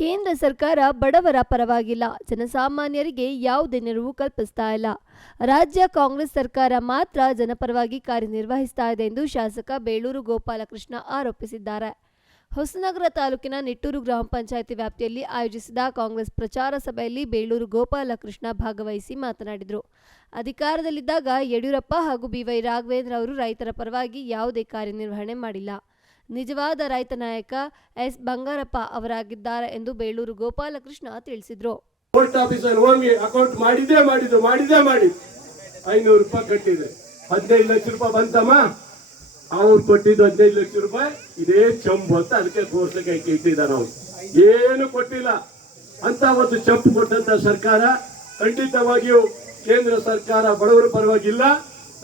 ಈಗಿನ ಸರ್ಕಾರ ಬಡವರ ಪರವಾಗಿಲ್ಲ. ಜನಸಾಮಾನ್ಯರಿಗೆ ಯಾವುದೇ ನೆರವು ಕಲ್ಪಿಸ್ತಾ ಇಲ್ಲ. ರಾಜ್ಯ ಕಾಂಗ್ರೆಸ್ ಸರ್ಕಾರ ಮಾತ್ರ ಜನಪರವಾಗಿ ಕಾರ್ಯನಿರ್ವಹಿಸ್ತಾ ಇದೆ ಎಂದು ಶಾಸಕ ಬೇಳೂರು ಗೋಪಾಲಕೃಷ್ಣ ಆರೋಪಿಸಿದ್ದಾರೆ. ಹೊಸನಗರ ತಾಲೂಕಿನ ನಿಟ್ಟೂರು ಗ್ರಾಮ ಪಂಚಾಯಿತಿ ವ್ಯಾಪ್ತಿಯಲ್ಲಿ ಆಯೋಜಿಸಿದ ಕಾಂಗ್ರೆಸ್ ಪ್ರಚಾರ ಸಭೆಯಲ್ಲಿ ಬೇಳೂರು ಗೋಪಾಲಕೃಷ್ಣ ಭಾಗವಹಿಸಿ ಮಾತನಾಡಿದರು. ಅಧಿಕಾರದಲ್ಲಿದ್ದಾಗ ಯಡಿಯೂರಪ್ಪ ಹಾಗೂ ಬಿವೈ ರಾಘವೇಂದ್ರ ಅವರು ರೈತರ ಪರವಾಗಿ ಯಾವುದೇ ಕಾರ್ಯನಿರ್ವಹಣೆ ಮಾಡಿಲ್ಲ. ನಿಜವಾದ ರೈತ ನಾಯಕ ಎಸ್. ಬಂಗಾರಪ್ಪ ಅವರಾಗಿದ್ದಾರೆ ಎಂದು ಬೇಳೂರು ಗೋಪಾಲಕೃಷ್ಣ ತಿಳಿಸಿದರು. ಪೋಸ್ಟ್ ಆಫೀಸಲ್ಲಿ ಹೋಗಿ ಅಕೌಂಟ್ ಮಾಡಿದ್ದೇ ಮಾಡಿದ್ದು, ಮಾಡಿದ್ದೇ ಮಾಡಿ ಐನೂರು ರೂಪಾಯಿ ಕಟ್ಟಿದೆ. ಹದಿನೈದು ಲಕ್ಷ ರೂಪಾಯಿ ಬಂತಮ್ಮ? ಅವ್ರು ಕೊಟ್ಟಿದ್ದು ಹದಿನೈದು ಲಕ್ಷ ರೂಪಾಯಿ. ಇದೇ ಚಂಪು ಅಂತ ಅದಕ್ಕೆ ತೋರ್ಸಕ್ಕೆ ಇಟ್ಟಿದ್ದ ನಾವು ಏನು ಕೊಟ್ಟಿಲ್ಲ. ಅಂತ ಒಂದು ಚಂಪು ಕೊಟ್ಟಂತ ಸರ್ಕಾರ ಖಂಡಿತವಾಗಿಯೂ ಕೇಂದ್ರ ಸರ್ಕಾರ ಬಡವರ ಪರವಾಗಿಲ್ಲ.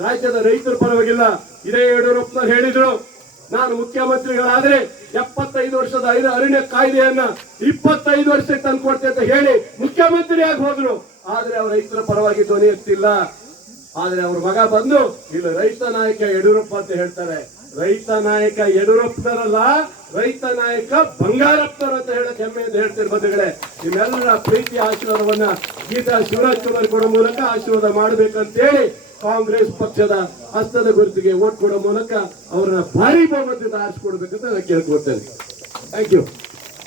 ರಾಜ್ಯದ ರೈತರ ಪರವಾಗಿಲ್ಲ. ಇದೇ ಯಡಿಯೂರಪ್ಪನವ್ರು ಹೇಳಿದ್ರು. ನಾನು ಮುಖ್ಯಮಂತ್ರಿಗಳಾದ್ರೆ ಎಪ್ಪತ್ತೈದು ವರ್ಷದ ಐದು ಅರಣ್ಯ ಕಾಯ್ದೆಯನ್ನ ಇಪ್ಪತ್ತೈದು ವರ್ಷಕ್ಕೆ ತಂದು ಕೊಡ್ತೆ ಅಂತ ಹೇಳಿ ಮುಖ್ಯಮಂತ್ರಿ ಆಗಿ ಹೋದ್ರು. ಆದ್ರೆ ಅವ್ರ ರೈತರ ಪರವಾಗಿ ಧ್ವನಿ ಎತ್ತಿಲ್ಲ. ಆದ್ರೆ ಅವ್ರ ಮಗ ಬಂದು, ಇಲ್ಲಿ ರೈತ ನಾಯಕ ಯಡಿಯೂರಪ್ಪ ಅಂತ ಹೇಳ್ತಾರೆ. ರೈತ ನಾಯಕ ಯಡಿಯೂರಪ್ಪನರಲ್ಲ ರೈತ ನಾಯಕ ಬಂಗಾರಪ್ಪರ ಅಂತ ಹೇಳಕ್ ಹೆಮ್ಮೆ ಅಂತ ಹೇಳ್ತಿರ್ ಬಂಧುಗಳೇ. ನಿಮ್ಮೆಲ್ಲರ ಪ್ರೀತಿ ಆಶೀರ್ವಾದವನ್ನ ಗೀತಾ ಶಿವರಾಜ್ ಕುಮಾರ್ ಕೊಡೋ ಮೂಲಕ ಆಶೀರ್ವಾದ ಮಾಡ್ಬೇಕಂತೇಳಿ ಕಾಂಗ್ರೆಸ್ ಪಕ್ಷದ ಹಸ್ತದ ಗುರುತಿಗೆ ಓಟ್ ಕೊಡೋ ಮೂಲಕ ಅವರನ್ನ ಭಾರಿ ಬಹುಮತದಿಂದ ಆರಿಸಿಕೊಡ್ಬೇಕಂತ ನಾನು ಕೇಳ್ಕೊಳ್ತೇನೆ ಥ್ಯಾಂಕ್ ಯು